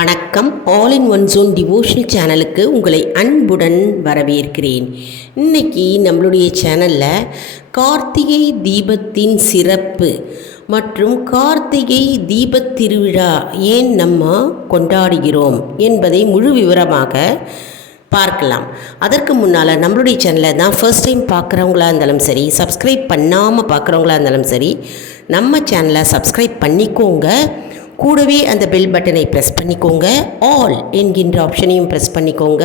வணக்கம். All in one zone devotional சேனலுக்கு உங்களை அன்புடன் வரவேற்கிறேன். இன்றைக்கி நம்மளுடைய சேனலில் கார்த்திகை தீபத்தின் சிறப்பு மற்றும் கார்த்திகை தீபத் திருவிழா ஏன் நம்ம கொண்டாடுகிறோம் என்பதை முழு விவரமாக பார்க்கலாம். அதற்கு முன்னால் நம்மளுடைய சேனலை நான் ஃபர்ஸ்ட் டைம் பார்க்குறவங்களா இருந்தாலும் சரி, சப்ஸ்கிரைப் பண்ணாமல் பார்க்குறவங்களா இருந்தாலும் சரி, நம்ம சேனலை சப்ஸ்கிரைப் பண்ணிக்கோங்க. கூடவே அந்த பெல் பட்டனை ப்ரெஸ் பண்ணிக்கோங்க. ஆல் என்கின்ற ஆப்ஷனையும் ப்ரெஸ் பண்ணிக்கோங்க.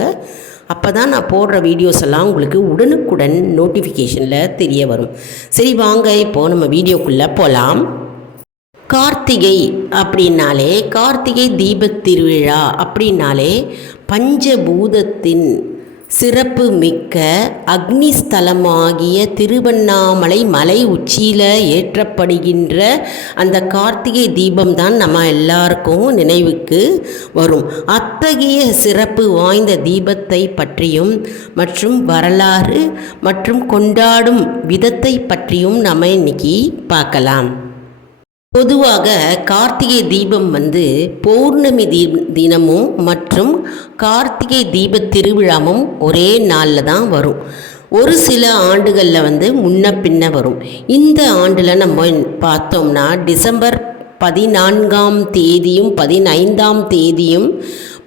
அப்போ தான் நான் போடுற வீடியோஸ் எல்லாம் உங்களுக்கு உடனுக்குடன் நோட்டிஃபிகேஷனில் தெரிய வரும். சரி, வாங்க இப்போது நம்ம வீடியோக்குள்ளே போகலாம். கார்த்திகை அப்படின்னாலே, கார்த்திகை தீபத் திருவிழா அப்படின்னாலே பஞ்சபூதத்தின் சிறப்பு மிக்க அக்னி ஸ்தலமாகிய திருவண்ணாமலை மலை உச்சியில் ஏற்றப்படுகின்ற அந்த கார்த்திகை தீபம்தான் நம்ம எல்லாருக்கும் நினைவுக்கு வரும். அத்தகைய சிறப்பு வாய்ந்த தீபத்தை பற்றியும் மற்றும் வரலாறு மற்றும் கொண்டாடும் விதத்தை பற்றியும் நம்ம இன்னைக்கு பார்க்கலாம். பொதுவாக கார்த்திகை தீபம் பௌர்ணமி தினமும் மற்றும் கார்த்திகை தீப திருவிழாவும் ஒரே நாளில் தான் வரும். ஒரு சில ஆண்டுகளில் முன்ன பின்ன வரும். இந்த ஆண்டில் நம்ம பார்த்தோம்னா டிசம்பர் 14ஆம் தேதியும் 15ஆம் தேதியும்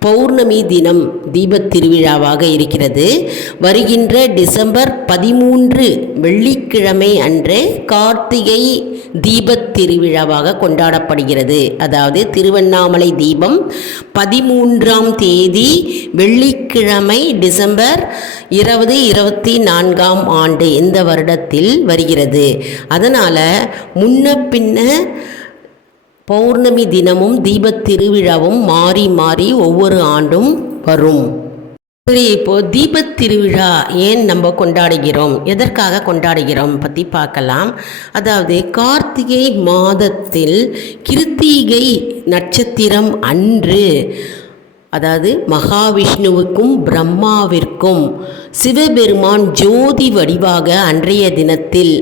பௌர்ணமி தினம் தீபத் திருவிழாவாக இருக்கிறது. வருகின்ற டிசம்பர் 13 வெள்ளிக்கிழமை அன்று கார்த்திகை தீபத் திருவிழாவாக கொண்டாடப்படுகிறது. அதாவது திருவண்ணாமலை தீபம் 13ஆம் தேதி வெள்ளிக்கிழமை டிசம்பர் 2024ஆம் ஆண்டு இந்த வருடத்தில் வருகிறது. அதனால் முன்ன பின்ன பௌர்ணமி தினமும் தீபத் திருவிழாவும் மாறி மாறி ஒவ்வொரு ஆண்டும் வரும். சரி, இப்போது தீபத் திருவிழா ஏன் நம்ம கொண்டாடுகிறோம், எதற்காக கொண்டாடுகிறோம் பற்றி பார்க்கலாம். அதாவது கார்த்திகை மாதத்தில் கிருத்திகை நட்சத்திரம் அன்று, அதாவது மகாவிஷ்ணுவுக்கும் பிரம்மாவிற்கும் சிவபெருமான் ஜோதி வடிவாக அன்றைய தினத்தில்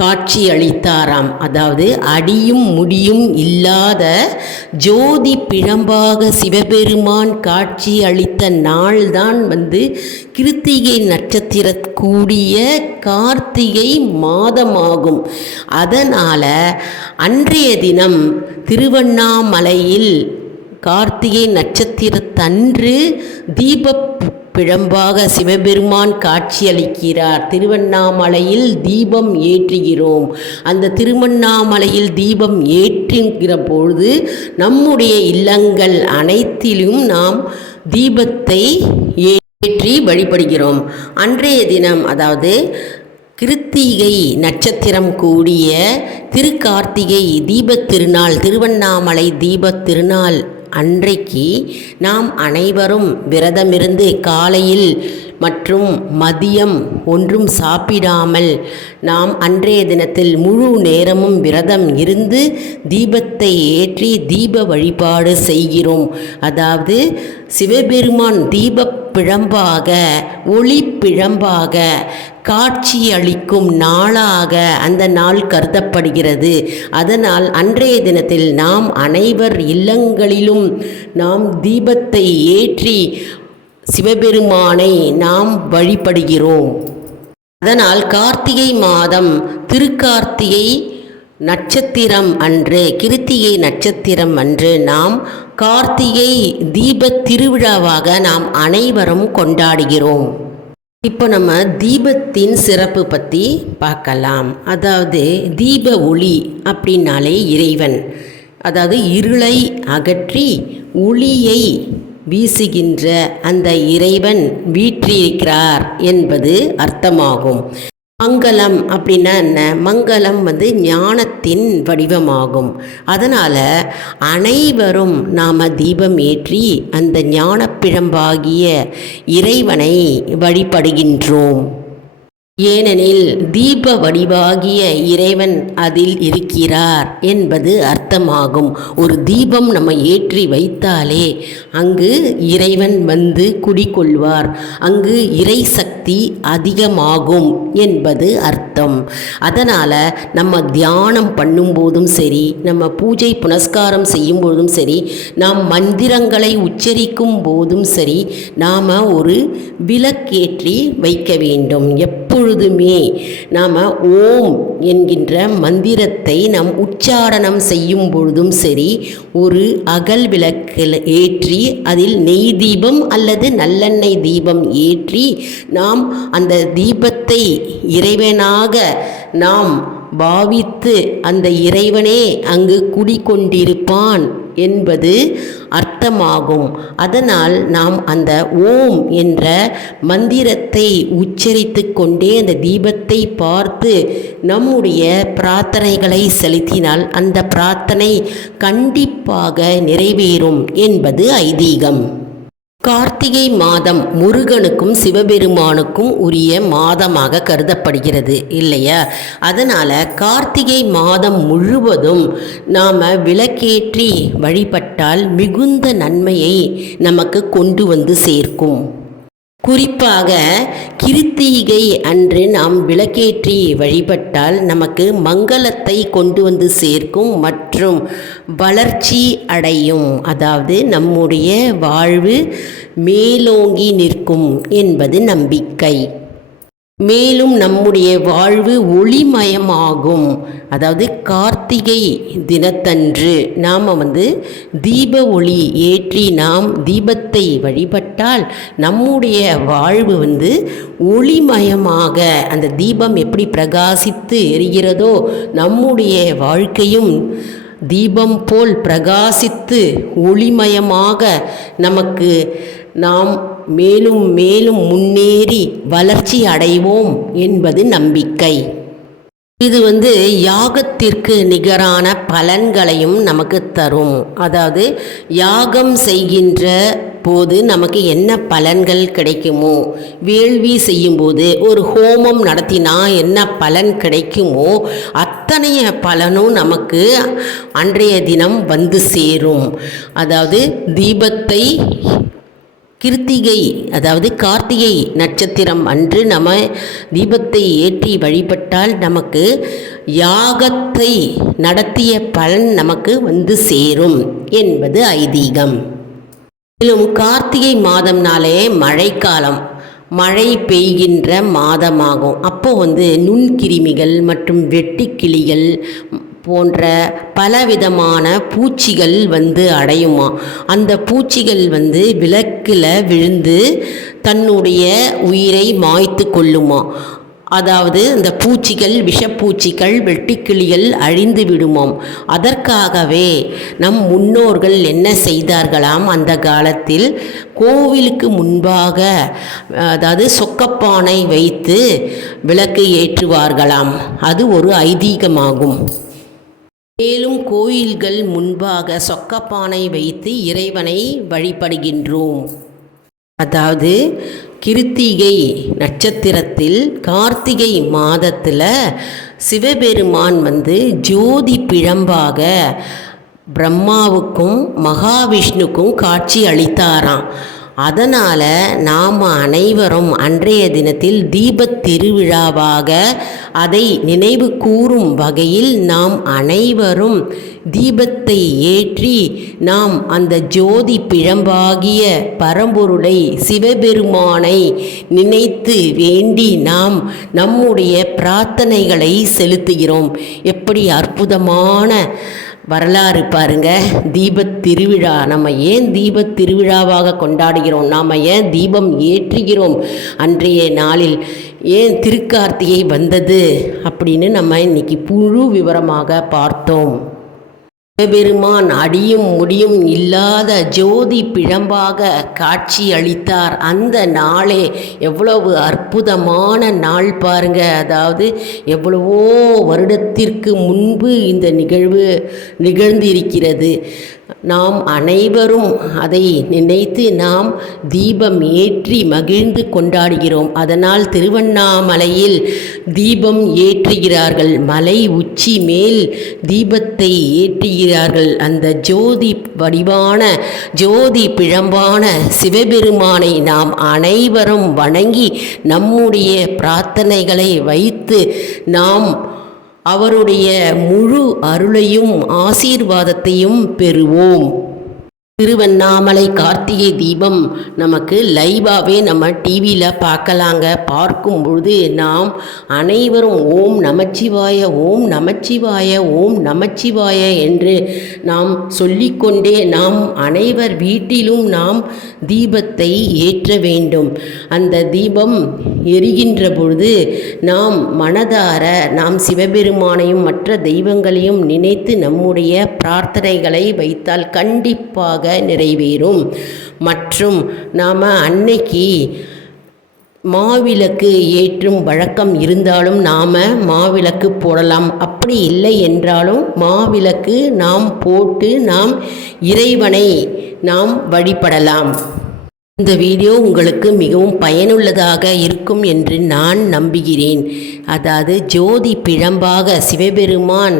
காட்சி அளித்தாராம். அதாவது அடியும் முடியும் இல்லாத ஜோதி பிழம்பாக சிவபெருமான் காட்சி அளித்த நாள்தான் கிருத்திகை நட்சத்திர கூடிய கார்த்திகை மாதமாகும். அதனால் அன்றைய தினம் திருவண்ணாமலையில் கார்த்திகை நட்சத்திரத்தன்று தீப பிழம்பாக சிவபெருமான் காட்சியளிக்கிறார். திருவண்ணாமலையில் தீபம் ஏற்றுகிறோம். அந்த திருவண்ணாமலையில் தீபம் ஏற்றுகிற பொழுது நம்முடைய இல்லங்கள் அனைத்திலும் நாம் தீபத்தை ஏற்றி வழிபடுகிறோம். அன்றைய தினம், அதாவது கிருத்திகை நட்சத்திரம் கூடிய திருக்கார்த்திகை தீபத் திருநாள், திருவண்ணாமலை தீபத் திருநாள் அன்றைக்கு நாம் அனைவரும் விரதமிருந்து காலையில் மற்றும் மதியம் ஒன்றும் சாப்பிடாமல் நாம் அன்றைய தினத்தில் முழு நேரமும் விரதம் இருந்து தீபத்தை ஏற்றி தீப வழிபாடு செய்கிறோம். அதாவது சிவபெருமான் தீப பிழம்பாக, ஒளி பிழம்பாக காட்சி அளிக்கும் நாளாக அந்த நாள் கருதப்படுகிறது. அதனால் அன்றைய தினத்தில் நாம் அனைவர் இல்லங்களிலும் நாம் தீபத்தை ஏற்றி சிவபெருமானை நாம் வழிபடுகிறோம். அதனால் கார்த்திகை மாதம் திருக்கார்த்திகை நட்சத்திரம் அன்று, கிருத்திகை நட்சத்திரம் அன்று நாம் கார்த்திகை தீபத் திருவிழாவாக நாம் அனைவரும் கொண்டாடுகிறோம். இப்போ நம்ம தீபத்தின் சிறப்பு பற்றி பார்க்கலாம். அதாவது தீப ஒளி அப்படின்னாலே இறைவன், அதாவது இருளை அகற்றி ஒளியை வீசுகின்ற அந்த இறைவன் வீற்றிருக்கிறார் என்பது அர்த்தமாகும். மங்களம் அப்படின்னா என்ன? மங்களம் ஞானத்தின் வடிவமாகும். அதனால் அனைவரும் நாம் தீபம் ஏற்றி அந்த ஞானப்பிழம்பாகிய இறைவனை வழிபடுகின்றோம். ஏனெனில் தீப வடிவாகிய இறைவன் அதில் இருக்கிறார் என்பது அர்த்தமாகும். ஒரு தீபம் நம்ம ஏற்றி வைத்தாலே அங்கு இறைவன் வந்து குடிகொள்வார், அங்கு இறை சக்தி அதிகமாகும் என்பது அர்த்தம். அதனால் நம்ம தியானம் பண்ணும்போதும் சரி, நம்ம பூஜை புனஸ்காரம் செய்யும் போதும் சரி, நாம் மந்திரங்களை உச்சரிக்கும் போதும் சரி, நாம் ஒரு விளக்கேற்றி வைக்க வேண்டும். எப்பொழுதுமே நாம் ஓம் என்கின்ற மந்திரத்தை நாம் உச்சாரணம் செய்யும் பொழுதும் சரி, ஒரு அகல் விளக்கில் ஏற்றி அதில் நெய் தீபம் அல்லது நல்லெண்ணெய் தீபம் ஏற்றி நாம் அந்த தீபத்தை இறைவனாக நாம் பாவித்து அந்த இறைவனே அங்கு குடிகொண்டிருப்பான் என்பது அர்த்தமாகும். அதனால் நாம் அந்த ஓம் என்ற மந்திரத்தை உச்சரித்து கொண்டே அந்த தீபத்தை பார்த்து நம்முடைய பிரார்த்தனைகளை செலுத்தினால் அந்த பிரார்த்தனை கண்டிப்பாக நிறைவேறும் என்பது ஐதீகம். கார்த்திகை மாதம் முருகனுக்கும் சிவபெருமானுக்கும் உரிய மாதமாக கருதப்படுகிறது இல்லையா? அதனால் கார்த்திகை மாதம் முழுவதும் நாம் விளக்கேற்றி வழிபட்டால் மிகுந்த நன்மையை நமக்கு கொண்டு வந்து சேர்க்கும். குறிப்பாக கிருத்திகை அன்று நாம் விளக்கேற்றி வழிபட்டால் நமக்கு மங்களத்தை கொண்டு வந்து சேர்க்கும் மற்றும் வளர்ச்சி அடையும். அதாவது நம்முடைய வாழ்வு மேலோங்கி நிற்கும் என்பது நம்பிக்கை. மேலும் நம்முடைய வாழ்வு ஒளிமயமாகும். அதாவது கார்த்திகை தினத்தன்று நாம் தீப ஒளி ஏற்றி நாம் தீபத்தை வழிபட்டால் நம்முடைய வாழ்வு ஒளிமயமாக, அந்த தீபம் எப்படி பிரகாசித்து எரிகிறதோ நம்முடைய வாழ்க்கையும் தீபம் போல் பிரகாசித்து ஒளிமயமாக நமக்கு நாம் மேலும் மேலும் முன்னேறி வளர்ச்சி அடைவோம் என்பது நம்பிக்கை. இது யாகத்திற்கு நிகரான பலன்களையும் நமக்கு தரும். அதாவது யாகம் செய்கின்ற போது நமக்கு என்ன பலன்கள் கிடைக்குமோ, வேள்வி செய்யும்போது ஒரு ஹோமம் நடத்தினா என்ன பலன் கிடைக்குமோ அத்தனைய பலனும் நமக்கு அன்றைய தினம் வந்து சேரும். அதாவது தீபத்தை கிருத்திகை அதாவது கார்த்திகை நட்சத்திரம் அன்று நம்ம தீபத்தை ஏற்றி வழிபட்டால் நமக்கு யாகத்தை நடத்திய பலன் நமக்கு வந்து சேரும் என்பது ஐதீகம். மேலும் கார்த்திகை மாதம்னாலே மழைக்காலம், மழை பெய்கின்ற மாதமாகும். அப்போது நுண்கிருமிகள் மற்றும் வெட்டுக்கிளிகள் போன்ற பலவிதமான பூச்சிகள் அடையுமா. அந்த பூச்சிகள் விளக்கில் விழுந்து தன்னுடைய உயிரை மாய்த்து கொள்ளுமா. அதாவது இந்த பூச்சிகள், விஷப்பூச்சிகள், வெட்டுக்கிளிகள் அழிந்து விடுமாம். அதற்காகவே நம் முன்னோர்கள் என்ன செய்தார்களாம், அந்த காலத்தில் கோவிலுக்கு முன்பாக அதாவது சொக்கப்பானை வைத்து விளக்கு ஏற்றுவார்களாம். அது ஒரு ஐதீகமாகும். மேலும் கோயில்கள் முன்பாக சொக்கப்பானை வைத்து இறைவனை வழிபடுகின்றோம். அதாவது கிருத்திகை நட்சத்திரத்தில் கார்த்திகை மாதத்தில் சிவபெருமான் ஜோதி பிழம்பாக பிரம்மாவுக்கும் மகாவிஷ்ணுக்கும் காட்சி அளித்தாராம். அதனால் நாம் அனைவரும் அன்றைய தினத்தில் தீபத் திருவிழாவாக அதை நினைவு கூறும் வகையில் நாம் அனைவரும் தீபத்தை ஏற்றி நாம் அந்த ஜோதி பிழம்பாகிய பரம்பொருளை சிவபெருமானை நினைத்து வேண்டி நாம் நம்முடைய பிரார்த்தனைகளை செலுத்துகிறோம். எப்படி அற்புதமான வரலாறு பாருங்க. தீபத் திருவிழா நம்ம ஏன் தீபத் திருவிழாவாக கொண்டாடுகிறோம், நாம் ஏன் தீபம் ஏற்றுகிறோம், அன்றைய நாளில் ஏன் திருக்கார்த்திகை வந்தது அப்படின்னு நம்ம இன்னைக்கு முழு விவரமாக பார்த்தோம். சிவபெருமான் அடியும் முடியும் இல்லாத ஜோதி பிழம்பாக காட்சி அளித்தார். அந்த நாளே எவ்வளவு அற்புதமான நாள் பாருங்க. அதாவது எவ்வளவோ வருடத்திற்கு முன்பு இந்த நிகழ்வு நிகழ்ந்திருக்கிறது. நாம் அனைவரும் அதை நினைத்து நாம் தீபம் ஏற்றி மகிழ்ந்து கொண்டாடுகிறோம். அதனால் திருவண்ணாமலையில் தீபம் ஏற்றுகிறார்கள். மலை உச்சி மேல் தீபத்தை ஏற்றுகிறார்கள். அந்த ஜோதி வடிவான ஜோதி பிழம்பான சிவபெருமானை நாம் அனைவரும் வணங்கி நம்முடைய பிரார்த்தனைகளை வைத்து நாம் அவருடைய முழு அருளையும் ஆசீர்வாதத்தையும் பெறுவோம். திருவண்ணாமலை கார்த்திகை தீபம் நமக்கு லைவாகவே நம்ம டிவியில் பார்க்கலாங்க. பார்க்கும் பொழுது நாம் அனைவரும் ஓம் நமச்சிவாய ஓம் நமச்சிவாய ஓம் நமச்சிவாய என்று நாம் சொல்லிக்கொண்டே நாம் அனைவர் வீட்டிலும் நாம் தீபத்தை ஏற்ற வேண்டும். அந்த தீபம் எரிகின்ற பொழுது நாம் மனதார நாம் சிவபெருமானையும் மற்ற தெய்வங்களையும் நினைத்து நம்முடைய பிரார்த்தனைகளை வைத்தால் கண்டிப்பாக நிறைவேறும். மற்றும் நாம் அன்னைக்கு மாவிளக்கு ஏற்றும் வழக்கம் இருந்தாலும் நாம் மாவிளக்கு போடலாம். அப்படி இல்லை என்றாலும் மாவிளக்கு நாம் போட்டு நாம் இறைவனை நாம் வழிபடலாம். இந்த வீடியோ உங்களுக்கு மிகவும் பயனுள்ளதாக இருக்கும் என்று நான் நம்புகிறேன். அதாவது ஜோதி பிழம்பாக சிவபெருமான்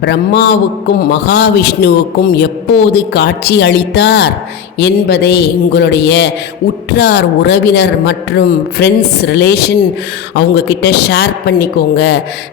பிரம்மாவுக்கும் மகாவிஷ்ணுவுக்கும் எப்போது காட்சி அளித்தார் என்பதை உங்களுடைய உற்றார் உறவினர் மற்றும் ஃப்ரெண்ட்ஸ் ரிலேஷன் அவங்கக்கிட்ட ஷேர் பண்ணிக்கோங்க.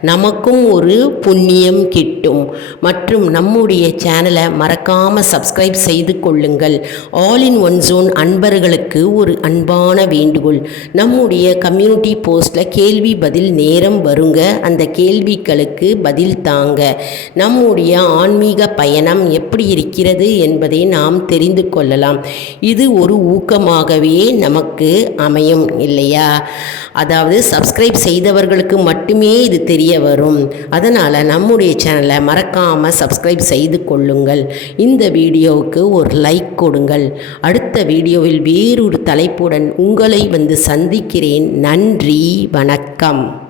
நமக்கும் ஒரு புண்ணியம் கிட்டும். மற்றும் நம்முடைய சேனலை மறக்காமல் சப்ஸ்கிரைப் செய்து கொள்ளுங்கள். ஆல் இன் ஒன் ஜோன் அன்பர்களுக்கு ஒரு அன்பான வேண்டுகோள். நம்முடைய கம்யூனிட்டி போஸ்ட்டில் கேள்வி பதில் நேரம் வருங்க. அந்த கேள்விகளுக்கு பதில் தாங்க. நம்முடைய ஆன்மீக பயணம் எப்படி இருக்கிறது என்பதை நாம் தெரிந்து கொள்ளலாம். இது ஒரு ஊக்கமாகவே நமக்கு அமையும் இல்லையா? அதாவது சப்ஸ்கிரைப் செய்தவர்களுக்கு மட்டுமே இது தெரிய வரும். அதனால் நம்முடைய சேனலை மறக்காமல் சப்ஸ்கிரைப் செய்து கொள்ளுங்கள். இந்த வீடியோவுக்கு ஒரு லைக் கொடுங்கள். அடுத்த வீடியோவில் வேறொரு தலைப்புடன் உங்களை வந்து சந்திக்கிறேன். நன்றி, வணக்கம்.